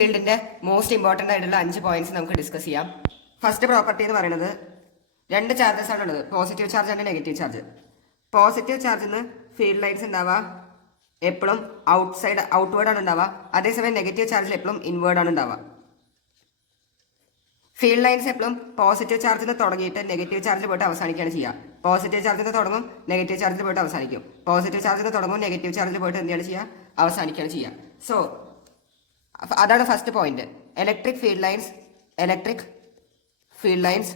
ഫീൽഡിന്റെ most important ആയിട്ടുള്ള 5 points നമുക്ക് ഡിസ്കസ് ചെയ്യാം. ഫസ്റ്റ് പ്രോപ്പർട്ടി എന്ന് പറയുന്നത് രണ്ട് ചാർജസ് ആണ് ഉള്ളത്, positive charge and negative charge. Positive ചാർജിന് ഫീൽഡ് ലൈൻസ് ഉണ്ടാവുക എപ്പോഴും ഔട്ട്വേർഡ് ആണ് ഉണ്ടാവുക. അതേസമയം നെഗറ്റീവ് ചാർജിൽ എപ്പോഴും ഇൻവേർഡ് ആണ് ഉണ്ടാവുക. ഫീൽഡ് ലൈൻസ് എപ്പോഴും പോസിറ്റീവ് ചാർജിൽ തുടങ്ങിയിട്ട് നെഗറ്റീവ് ചാർജിൽ പോയിട്ട് അവസാനിക്കുകയാണ് ചെയ്യുക. പോസിറ്റീവ് ചാർജിൽ തുടങ്ങും, നെഗറ്റീവ് ചാർജിൽ പോയിട്ട് അവസാനിക്കും. പോസിറ്റീവ് ചാർജിൽ തുടങ്ങും, നെഗറ്റീവ് ചാർജിൽ പോയിട്ട് എന്താണ് ചെയ്യുക, അവസാനിക്കുകയാണ് ചെയ്യുക. സോ അതാണ് first point. Electric field lines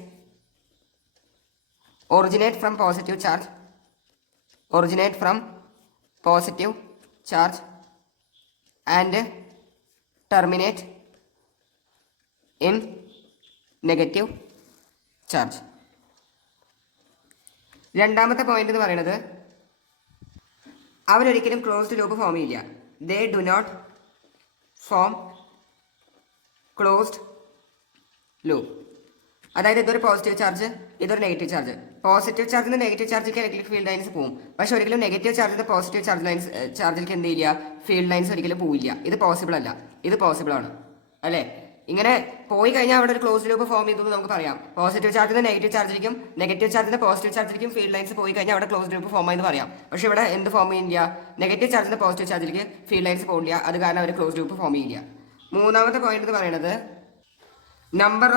originate from positive charge and terminate in negative charge. രണ്ടാമത്തെ പോയിന്റ് എന്ന് പറയുന്നത് അവരൊരിക്കലും ക്ലോസ്ഡ് ലൂപ്പ് ഫോം ചെയ്യില്ല. They do not form closed loop. അതായത് ഇതൊരു പോസിറ്റീവ് ചാർജ്, ഇതൊരു നെഗറ്റീവ് ചാർജ്. പോസിറ്റീവ് ചാർജിൽ നിന്ന് നെഗറ്റീവ് ചാർജിലേക്ക് ഇലക്ട്രിക് ഫീൽഡ് ലൈൻസ് പോകും. പക്ഷെ ഒരിക്കലും നെഗറ്റീവ് ചാർജിൽ നിന്ന് പോസിറ്റീവ് ചാർജിലേക്ക് എന്ത് ചെയ്യില്ല, ഫീൽഡ് ലൈൻസ് ഒരിക്കലും പോവില്ല. ഇത് പോസിബിൾ അല്ല, ഇത് പോസിബിൾ ആണ് അല്ലേ. ഇങ്ങനെ പോയി കഴിഞ്ഞാൽ അവിടെ ഒരു ക്ലോസ് ലൂപ്പ് ഫോം ചെയ്തു നമുക്ക് പറയാം. പോസിറ്റീവ് ചാർജിൽ നിന്ന് നെഗറ്റീവ് ചാർജിലേക്കും നെഗറ്റീവ് ചാർജിൽ നിന്ന് പോസിറ്റീവ് ചാർജിലേക്കും ഫീൽഡ് ലൈൻസ് പോയി കഴിഞ്ഞാൽ അവിടെ ക്ലോസ് ലൂപ്പ് ഫോം ആയെന്ന് പറയാം. പക്ഷെ ഇവിടെ എന്ത് ഫോം ചെയ്യില്ല, നെഗറ്റീവ് ചാർജിൽ നിന്ന് പോസിറ്റീവ് ചാർജിലേക്ക് ഫീൽഡ് ലൈൻസ് പോകില്ല. അത് കാരണം അവർ ക്ലോസ് ലൂപ്പ് ഫോം ചെയ്യില്ല. മൂന്നാമത്തെ പോയിന്റ് എന്ന് പറയുന്നത് number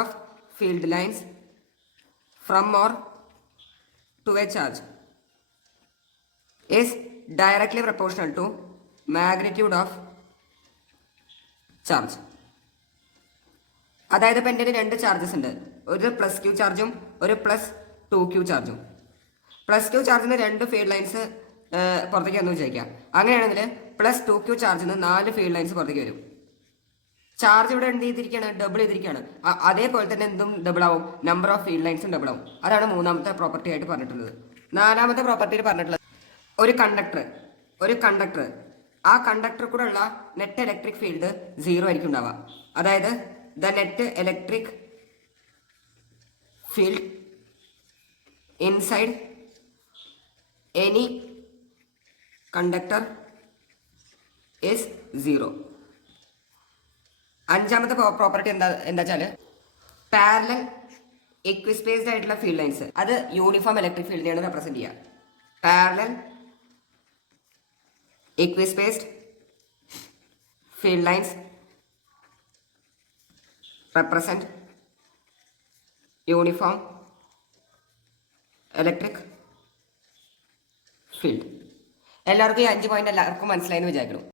of field lines from or to a charge is directly proportional to magnitude of charge. അതായത് ഇപ്പം എൻ്റെ രണ്ട് ചാർജസ് ഉണ്ട്, ഒരു പ്ലസ് ക്യൂ ചാർജും ഒരു പ്ലസ് 2q ചാർജും. പ്ലസ് ക്യൂ ചാർജിന് രണ്ട് ഫീൽഡ് ലൈൻസ് പുറത്തേക്ക് വന്നു വിചാരിക്കാം. അങ്ങനെയാണെങ്കിൽ പ്ലസ് 2q ചാർജിന് 4 ഫീൽഡ് ലൈൻസ് പുറത്തേക്ക് വരും. ചാർജ് ഇവിടെ എന്ത് ചെയ്തിരിക്കുകയാണ്, ഡബിൾ ചെയ്തിരിക്കുകയാണ്. അതേപോലെ തന്നെ എന്തും ഡബിൾ ആവും, നമ്പർ ഓഫ് ഫീൽഡ് ലൈൻസും ഡബിൾ ആവും. അതാണ് മൂന്നാമത്തെ പ്രോപ്പർട്ടി ആയിട്ട് പറഞ്ഞിട്ടുള്ളത്. നാലാമത്തെ പ്രോപ്പർട്ടിയിൽ പറഞ്ഞിട്ടുള്ളത് ഒരു കണ്ടക്ടർ ആ കണ്ടക്ടർ കൂടെ ഉള്ള നെറ്റ് ഇലക്ട്രിക് ഫീൽഡ് 0 ആയിരിക്കും ഉണ്ടാവുക. അതായത് the net electric field inside any conductor is 0. അഞ്ചാമത്തെ പ്രോപ്പർട്ടി എന്താ വെച്ചാൽ പാരലൽ ഇക്വിസ്പേസ്ഡ് ആയിട്ടുള്ള ഫീൽഡ് ലൈൻസ് അത് യൂണിഫോം ഇലക്ട്രിക് ഫീൽഡിനെയാണ് റെപ്രസെന്റ് ചെയ്യുക. Parallel equispaced field lines represent uniform electric field. എല്ലാവർക്കും ഈ 5 പോയിന്റ് എല്ലാവർക്കും മനസ്സിലായെന്ന് വിചാരിക്കുന്നു.